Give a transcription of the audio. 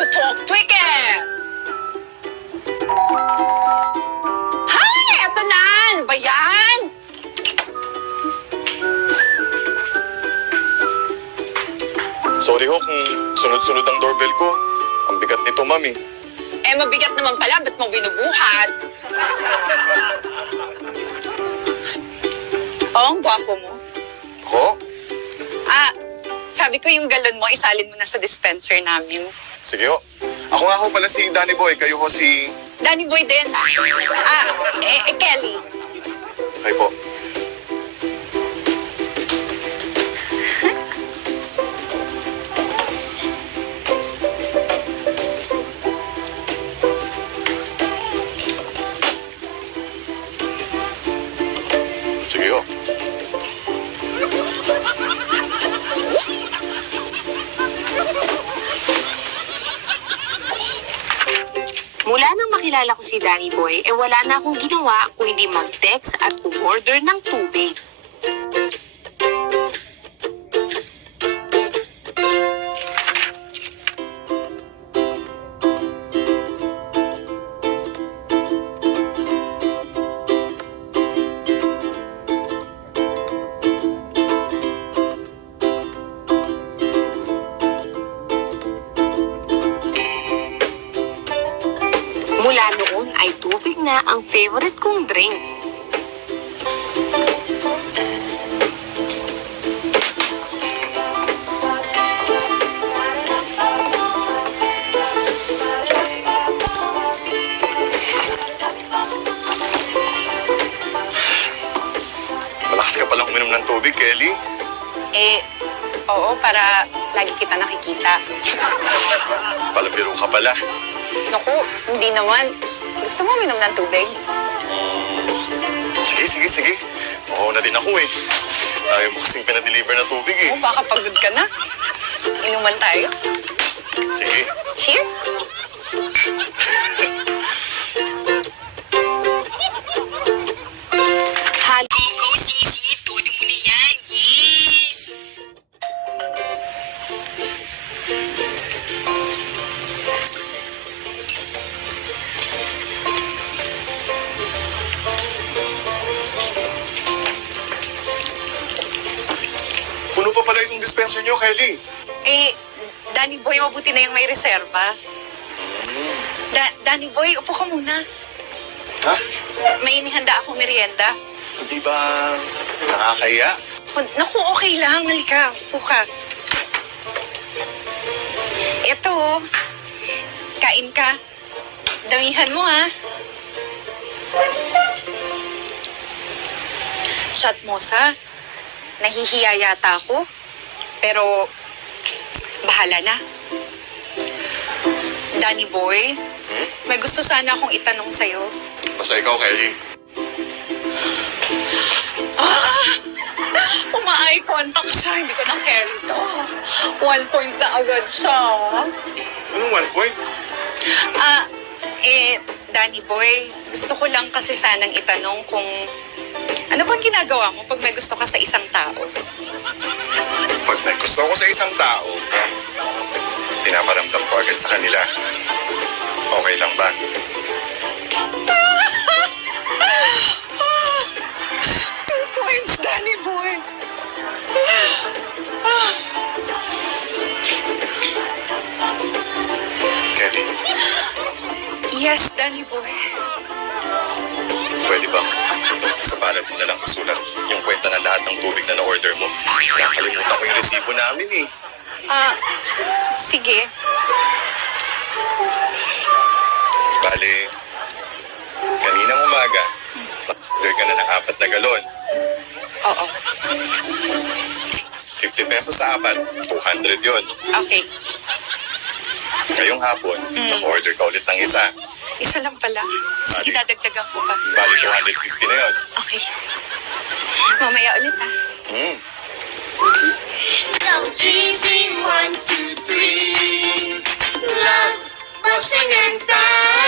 nagtutok-twik eh. Hay! Eto na! Ano ba yan? Sorry ho kung sunod-sunod ang doorbell ko. Ang bigat nito, mami. Eh, mabigat naman pala. Ba't mo binubuhat? Oh, ang gwapo mo. Ho? Sabi ko yung galon mo, isalin mo na sa dispenser namin. Sige ho. Ako nga ho pala si Danny Boy. Kayo ho si... Danny Boy din. Kelly. Kayo po. Sige ho. Mula nang makilala ko si Danny Boy, wala na akong ginawa kung hindi mag-text at umorder ng tubig. Mula noon ay tubig na ang favorite kong drink. Malakas ka palang uminom ng tubig, Kelly. Oo, para lagi kita nakikita. Palabiro ka pala. Naku, hindi naman. Gusto mo minom ng tubig? Sige. Oo na din ako eh. Ayaw mo kasing pinadeliver na tubig eh. Baka pagod ka na. Inuman tayo. Sige. Cheers! Go, Sisi! Todo mo na yan! Yes! Puno pa pala itong dispenser niyo, Kelly. Danny Boy, mabuti na yung may reserba. Danny Boy, upo ka muna. Ha? May inihanda akong merienda. Hindi ba nakakaya? Naku, okay lang. Halika, upo ka. Ito, kain ka. Damihan mo, ha? Chat Mosa, nahihiya yata ako. Pero, bahala na. Danny Boy, may gusto sana akong itanong sa'yo. Basta ikaw, Kelly. Uma-eye contact siya. Hindi ko na-carry to. 1 point na agad siya. Anong 1 point? Danny Boy, gusto ko lang kasi sanang itanong kung ano bang ginagawa mo pag may gusto ka sa isang tao? Pag may gusto ko sa isang tao, pinaparamdam ko agad sa kanila. Okay lang ba? Points, Danny Boy. Kelly, Yes, Danny Boy. pwede bang sa palad mo na lang isulat yung kwenta ng lahat ng tubig na na-order mo? Nakalimutan ko yung resibo namin eh. Sige. Bale, kaninang umaga, order ka na ng 4 na galon. Oo. 50 pesos sa 4, 200 yun. Okay. Ngayong hapon, naka-order ka ulit ng isa. Isa lang pala. Sige, Bali. dadagdagan ko pa. Bali 250 na yun. Okay. Mamaya ulit, ha? So easy, 1, 2, 3. Love, bossing and time.